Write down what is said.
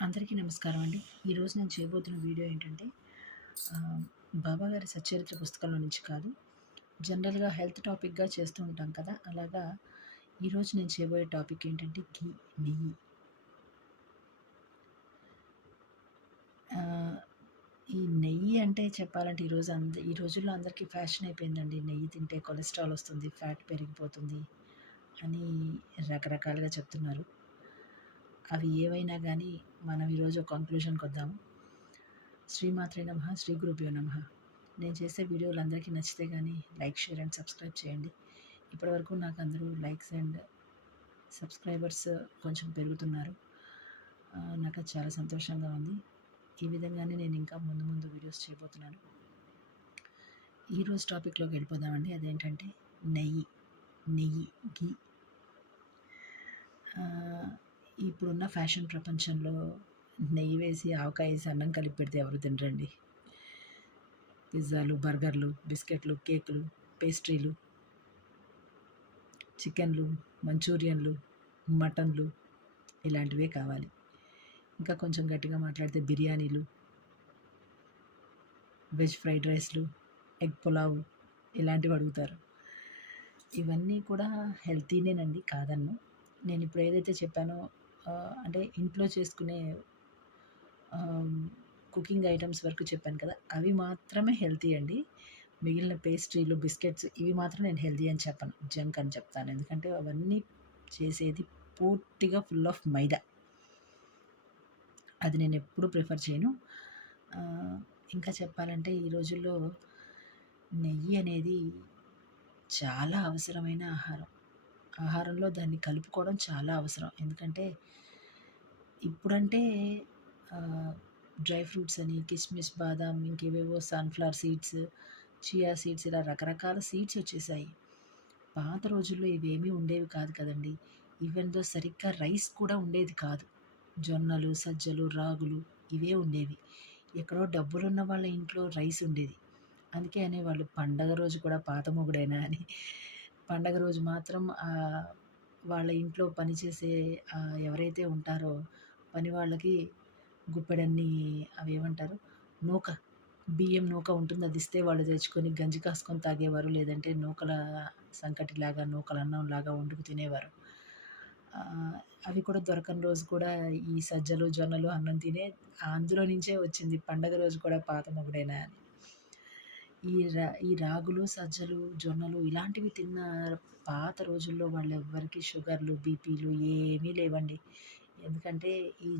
అందరికీ నమస్కారం అండి. ఈరోజు నేను చేయబోతున్న వీడియో ఏంటంటే బాబాగారి సచ్చరిత్ర పుస్తకంలో నుంచి కాదు. జనరల్‌గా హెల్త్ టాపిక్‌గా చేస్తూ ఉంటాం కదా! అలాగా ఈరోజు నేను చేయబోయే టాపిక్ ఏంటంటే నెయ్యి. ఆహ్, ఈ నెయ్యి అంటే చెప్పాలంటే ఈ రోజుల్లో అందరికీ ఫ్యాషన్ అయిపోయిందండి. నెయ్యి తింటే కొలెస్ట్రాల్ వస్తుంది, ఫ్యాట్ పెరిగిపోతుంది అని రకరకాలుగా చెప్తున్నారు. అవి ఏవైనా గానీ మనం ఈరోజు ఒక కంక్లూజన్‌కొద్దాము. శ్రీమాత్రే నమః! శ్రీ గురుభ్యో నమః! నేను చేసే వీడియోలు అందరికీ నచ్చితే గానీ లైక్, షేర్ అండ్ సబ్స్క్రైబ్ చేయండి. ఇప్పటివరకు నాకు అందరూ లైక్స్ అండ్ సబ్స్క్రైబర్స్ కొంచెం పెరుగుతున్నారు. నాకు అది చాలా సంతోషంగా ఉంది. ఈ విధంగానే నేను ఇంకా ముందు ముందు వీడియోస్ చేయబోతున్నాను. ఈరోజు టాపిక్‌లోకి వెళ్ళిపోదామండి. అదేంటంటే నెయ్యి. నెయ్యి, ఘీ. ఇప్పుడున్న ఫ్యాషన్ ప్రపంచంలో నెయ్యి వేసి, ఆవకాయ ఏసి అన్నం కలిపి పెడితే ఎవరు తినరండి. పిజ్జాలు, బర్గర్‌లు, బిస్కెట్‌లు, కేకులు, పేస్ట్రీలు, చికెన్‌లు, మంచూరియన్‌లు, మటన్‌లు ఇలాంటివే కావాలి. ఇంకా కొంచెం గట్టిగా మాట్లాడితే బిర్యానీలు, వెజ్ ఫ్రైడ్ రైస్‌లు, ఎగ్ పులావ్ ఇలాంటివి అడుగుతారు. ఇవన్నీ కూడా హెల్తీనేనండి, కాదనను. నేనిప్పుడు ఏదైతే చెప్పానో అంటే ఇంట్లో చేసుకునే ఆహ్, కుకింగ్ ఐటెమ్స్ వరకు చెప్పాను కదా! అవి మాత్రమే హెల్తీ అండి. మిగిలిన పేస్ట్రీలు, బిస్కెట్స్ ఇవి మాత్రం నేను హెల్తీ అని చెప్పను. జంక్ అని చెప్తాను. ఎందుకంటే అవన్నీ చేసేది పూర్తిగా ఫుల్ ఆఫ్ మైదా. అది నేనెప్పుడూ ప్రిఫర్ చేయను. ఇంకా చెప్పాలంటే ఈ రోజుల్లో నెయ్యి అనేది చాలా అవసరమైన ఆహారం. ఆహారంలో దాన్ని కలుపుకోవడం చాలా అవసరం. ఎందుకంటే ఇప్పుడంటే డ్రై ఫ్రూట్స్ అని, కిస్మిస్, బాదాం ఇంకేవేవో సన్‌ఫ్లవర్ సీడ్స్, చియా సీడ్స్ ఇలా రకరకాల సీడ్స్ వచ్చేసాయి. పాత రోజుల్లో ఇవేమీ ఉండేవి కాదు కదండీ! ఈవెన్ దో సరిగ్గా రైస్ కూడా ఉండేది కాదు. జొన్నలు, సజ్జలు, రాగులు ఇవే ఉండేవి. ఎక్కడో డబ్బులున్న వాళ్ళ ఇంట్లో రైస్ ఉండేది. అందుకే అనేవాళ్ళు పండగ రోజు కూడా పాత మొగుడేనా అని. పండగ రోజు మాత్రం వాళ్ళ ఇంట్లో పనిచేసే ఎవరైతే ఉంటారో పని వాళ్ళకి గుప్పెడన్ని అవేమంటారు నూక, బియ్యం నూక ఉంటుంది. అది ఇస్తే వాళ్ళు తెచ్చుకొని గంజి కాసుకొని తాగేవారు. లేదంటే నూకల సంకటిలాగా, నూకలన్నంలాగా వండుకు తినేవారు. ఆహ్, అవి కూడా దొరకని రోజు కూడా ఈ సజ్జలు, జొన్నలు అన్నం తినే అందులో నుంచే వచ్చింది పండగ రోజు కూడా పాత మొగుడేనా అని. ఈ రాగులు, సజ్జలు, జొన్నలు ఇలాంటివి తిన్న పాత రోజుల్లో వాళ్ళెవ్వరికీ షుగర్‌లు, బీపీలు ఏమీ లేవండి. ఎందుకంటే ఈ